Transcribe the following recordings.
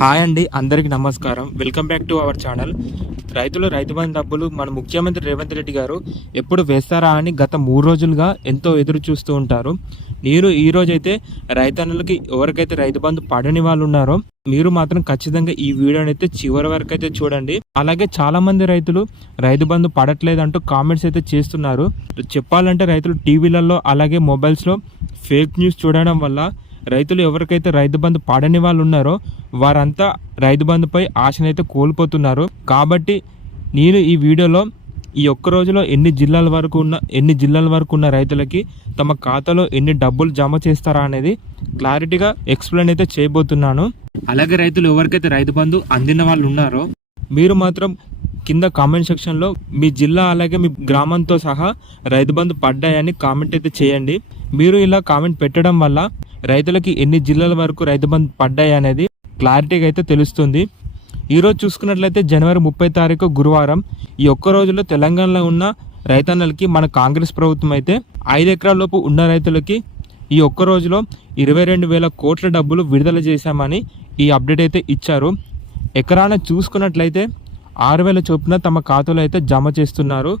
Hi అండి అందరికీ నమస్కారం. Welcome back to our channel రైతులు రైతు బంధు డబ్బులు మన ముఖ్యమంత్రి రేవంత్ రెడ్డి గారు ఎప్పుడు వేస్తారా అని గత మూడు రోజులుగా ఎంతో ఎదురు చూస్తూ ఉంటారు. మీరు ఈ రోజైతే రైతన్నులకి ఎవరికైతే రైతు బంధు పడని వాళ్ళు ఉన్నారో మీరు మాత్రం ఖచ్చితంగా ఈ వీడియోని అయితే చివరి వరకు అయితే చూడండి. అలాగే చాలా మంది రైతులు రైతు బంధు పడట్లేదంటూ కామెంట్స్ అయితే చేస్తున్నారు. చెప్పాలంటే రైతులు టీవీలలో అలాగే మొబైల్స్లో ఫేక్ న్యూస్ చూడడం వల్ల రైతులు ఎవరికైతే రైతు బంధు పాడని వాళ్ళు ఉన్నారో వారంతా రైతు బంధుపై ఆశనైతే కోల్పోతున్నారు. కాబట్టి నేను ఈ వీడియోలో ఈ ఒక్క రోజులో ఎన్ని జిల్లాల వరకు ఉన్న ఎన్ని జిల్లాల వరకు ఉన్న రైతులకి తమ ఖాతాలో ఎన్ని డబ్బులు జమ చేస్తారా అనేది క్లారిటీగా ఎక్స్ప్లెయిన్ అయితే చేయబోతున్నాను. అలాగే రైతులు ఎవరికైతే రైతు బంధు అందిన వాళ్ళు ఉన్నారో మీరు మాత్రం కింద కామెంట్ సెక్షన్లో మీ జిల్లా అలాగే మీ గ్రామంతో సహా రైతు బంధు పడ్డాయని కామెంట్ అయితే చేయండి. మీరు ఇలా కామెంట్ పెట్టడం వల్ల రైతులకి ఎన్ని జిల్లాల వరకు రైతు బంధు పడ్డాయి అనేది క్లారిటీగా అయితే తెలుస్తుంది. ఈరోజు చూసుకున్నట్లయితే జనవరి ముప్పై తారీఖు గురువారం ఈ ఒక్క రోజులో తెలంగాణలో ఉన్న రైతన్నలకి మన కాంగ్రెస్ ప్రభుత్వం అయితే ఐదు ఎకరాల లోపు ఉన్న రైతులకి ఈ ఒక్క రోజులో ఇరవై రెండు వేల కోట్ల డబ్బులు విడుదల చేశామని ఈ అప్డేట్ అయితే ఇచ్చారు. ఎకరాన చూసుకున్నట్లయితే ఆరు వేల చొప్పున తమ ఖాతాలో అయితే జమ చేస్తున్నారు.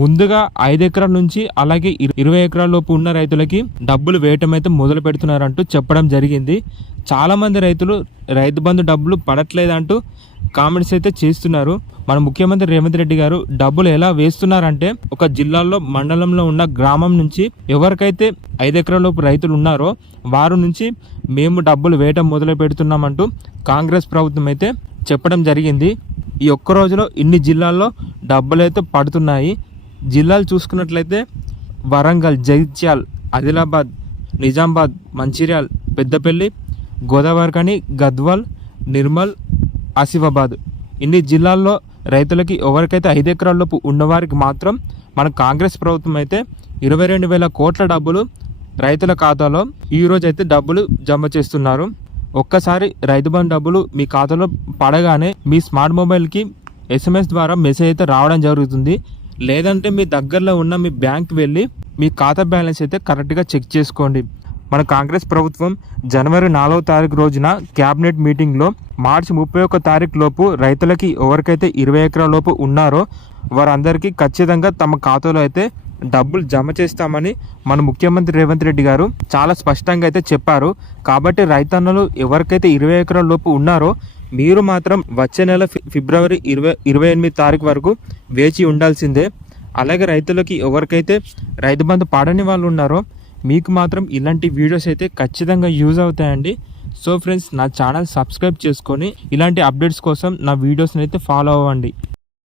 ముందుగా ఐదు ఎకరాల నుంచి అలాగే ఇరవై ఎకరాల లోపు ఉన్న రైతులకి డబ్బులు వేయటం అయితే మొదలు పెడుతున్నారంటూ చెప్పడం జరిగింది. చాలా మంది రైతులు రైతు బంధు డబ్బులు పడట్లేదంటూ కామెంట్స్ అయితే చేస్తున్నారు. మన ముఖ్యమంత్రి రేవంత్ రెడ్డి గారు డబ్బులు ఎలా వేస్తున్నారంటే ఒక జిల్లాలో మండలంలో ఉన్న గ్రామం నుంచి ఎవరికైతే ఐదు ఎకరాల లోపు రైతులు ఉన్నారో వారు నుంచి మేము డబ్బులు వేయటం మొదలు పెడుతున్నామంటూ కాంగ్రెస్ ప్రభుత్వం అయితే చెప్పడం జరిగింది. ఈ ఒక్క రోజులో ఇన్ని జిల్లాల్లో డబ్బులు అయితే పడుతున్నాయి. జిల్లాలు చూసుకున్నట్లయితే వరంగల్ జగిత్యాల్ ఆదిలాబాద్ నిజామాబాద్ మంచిర్యాల్ పెద్దపల్లి గోదావరికని గద్వాల్ నిర్మల్ ఆసిఫాబాద్. ఇన్ని జిల్లాల్లో రైతులకి ఎవరికైతే ఐదు ఎకరాలలోపు ఉన్నవారికి మాత్రం మన కాంగ్రెస్ ప్రభుత్వం అయితే ఇరవై రెండు వేల కోట్ల డబ్బులు రైతుల ఖాతాలో ఈ అయితే డబ్బులు జమ చేస్తున్నారు. ఒక్కసారి రైతు బంధు డబ్బులు మీ ఖాతాలో పడగానే మీ స్మార్ట్ మొబైల్కి ఎస్ఎంఎస్ ద్వారా మెసేజ్ అయితే రావడం జరుగుతుంది. లేదంటే మీ దగ్గరలో ఉన్న మీ బ్యాంక్ వెళ్ళి మీ ఖాతా బ్యాలెన్స్ అయితే కరెక్ట్గా చెక్ చేసుకోండి. మన కాంగ్రెస్ ప్రభుత్వం జనవరి నాలుగో తారీఖు రోజున క్యాబినెట్ మీటింగ్లో మార్చి ముప్పై ఒక్క తారీఖు లోపు రైతులకి ఎవరికైతే ఇరవై ఎకరాల లోపు ఉన్నారో వారందరికీ ఖచ్చితంగా తమ ఖాతాలో అయితే డబ్బులు జమ చేస్తామని మన ముఖ్యమంత్రి రేవంత్ రెడ్డి గారు చాలా స్పష్టంగా అయితే చెప్పారు. కాబట్టి రైతన్నలు ఎవరికైతే ఇరవై ఎకరాల లోపు ఉన్నారో మీరు మాత్రం వచ్చే నెల ఫి- ఫిబ్రవరి ఇరవై ఇరవై ఎనిమిది తారీఖు వరకు వేచి ఉండాల్సిందే. అలాగే రైతులకి ఎవరికైతే రైతు బంధు పాడని వాళ్ళు ఉన్నారో మీకు మాత్రం ఇలాంటి వీడియోస్ అయితే ఖచ్చితంగా యూజ్ అవుతాయండి. సో ఫ్రెండ్స్ నా ఛానల్ సబ్స్క్రైబ్ చేసుకొని ఇలాంటి అప్డేట్స్ కోసం నా వీడియోస్ని అయితే ఫాలో అవ్వండి.